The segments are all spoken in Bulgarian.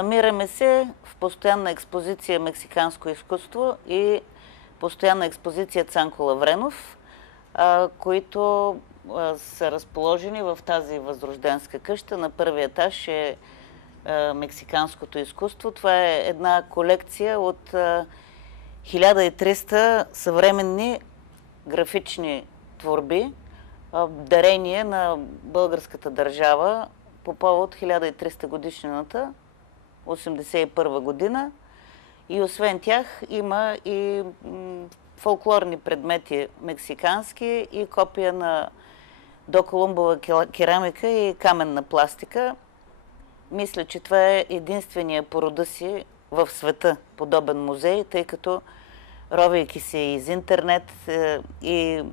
Намираме се в постоянна експозиция Мексиканско изкуство и постоянна експозиция Цанко Лавренов, които са разположени в тази възрожденска къща. На първия етаж е мексиканското изкуство. Това е една колекция от 1300 съвременни графични творби, дарение на българската държава по повод 1300 годишнината, 81 година. И освен тях има и фолклорни предмети мексикански и копия на доколумбова керамика и каменна пластика. Мисля, че това е единствения по рода си в света подобен музей, тъй като, ровейки се из интернет и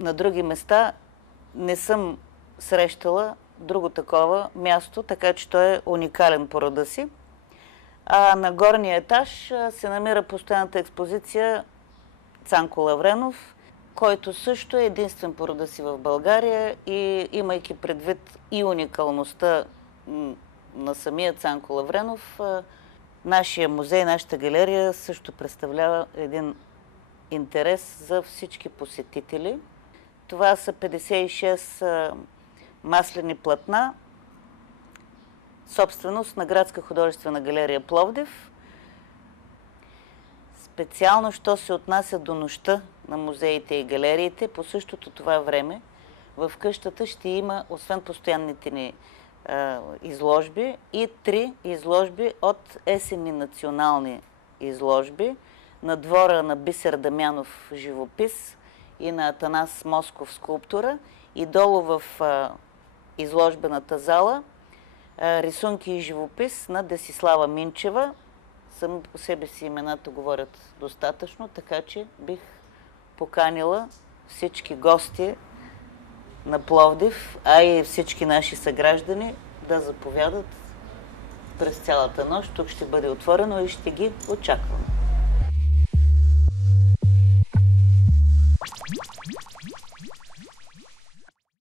на други места, не съм срещала друго такова място, така че той е уникален по рода си. А на горния етаж се намира постоянната експозиция Цанко Лавренов, който също е единствен по рода си в България и имайки предвид и уникалността на самия Цанко Лавренов, нашия музей, нашата галерия също представлява един интерес за всички посетители. Това са 56 маслени платна, собственост на Градска художествена галерия Пловдив. Специално, що се отнася до нощта на музеите и галериите, по същото това време в къщата ще има, освен постоянните ни изложби, и 3 изложби от есенни национални изложби на двора на Бисер Дамянов живопис и на Атанас Москов скулптура, и долу в изложбената зала рисунки и живопис на Десислава Минчева. Само по себе си имената говорят достатъчно, така че бих поканила всички гости на Пловдив, а и всички наши съграждани да заповядат през цялата нощ. Тук ще бъде отворено и ще ги очаквам.